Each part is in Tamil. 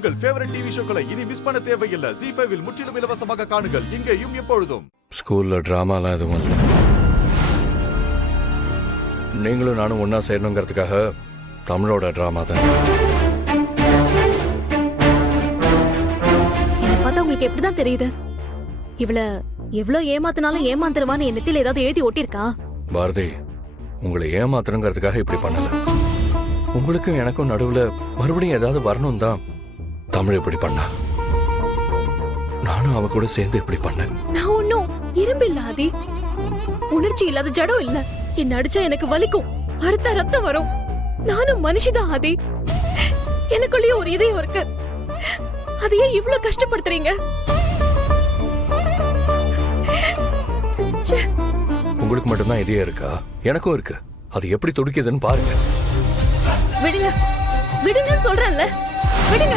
உங்கள் ஃபேவரட் டிவி ஷோக்களை இனி மிஸ் பண்ண தேவையில்லை. ZEE5 இல் முற்றிலும் இலவசமாக காணுங்கள், இங்கேயும் எப்பொழுதும். ஸ்கூல்ல டிராமாலாம் எதுவும் இல்லை. நீங்களும் நானும் ஒன்னா சேரணுங்கிறதுக்காக தமிழோட டிராமா தான். பார்த்தா உங்களுக்கு எப்படிதான் தெரியுது? இவள எவ்வளவு ஏமாத்தினாலும் ஏமாந்துருவான்னு என் நெத்தியில ஏதாவது எழுதி ஓட்டிருக்கா? பாரதி, உங்களை ஏமாத்தணுங்கிறதுக்காக இப்படி பண்ணல. உங்களுக்கும் எனக்கும் நடுவுல மறுபடியும் ஏதாவது வரணும் தான் தமிழ் இப்படி பண்ணா. நானும் அவ கூட சேர்ந்து இப்படி பண்ணேன். நான் ஒன்னும் இரும்பு இல்ல ஆதி, உணர்ச்சி இல்லாத ஜடம் இல்ல. என்ன அடிச்சா எனக்கு வலிக்கும், அறுத்தா ரத்தம் வரும். நானும் மனுஷிதான் ஆதி, எனக்குள்ளேயும் ஒரு இதயம் இருக்கு. அதையே இவ்வளவு கஷ்டப்படுத்துறீங்க? உங்களுக்கு மட்டும்தான் இதே இருக்கா? எனக்கும் இருக்கு. அது எப்படி துடிக்குதுன்னு பாருங்க. விடுங்க விடுங்கன்னு சொல்றேன்ல, விடுங்க.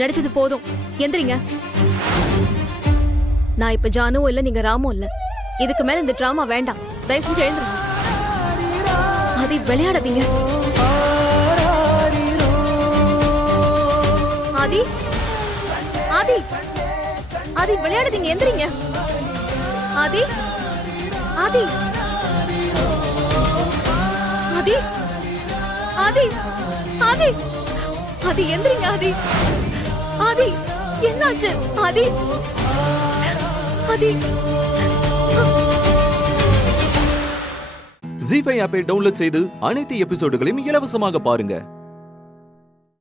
நடிச்சது போதும், எந்திரிங்க. நான் இப்ப ஜானுவும் இல்ல, நீங்க ராமும் இல்ல. இதுக்கு மேல இந்த டிராமா வேண்டாம். தயவு செஞ்சு எழுந்துருங்க. ஆதி, விளையாடாதீங்க. ஆதி ஆதி ஆதி, விளையாடாதீங்க, எந்திரிங்க. ஆதி ஆதி ஆதி ஆதி ஆதி ஆதி, எந்திரிங்க. ஆதி ஆதி, என்னாச்சு? ஆதி ஆதி. ZEE5 ஆப்பை டவுன்லோட் செய்து அனைத்து எபிசோடுகளையும் இலவசமாக பாருங்க.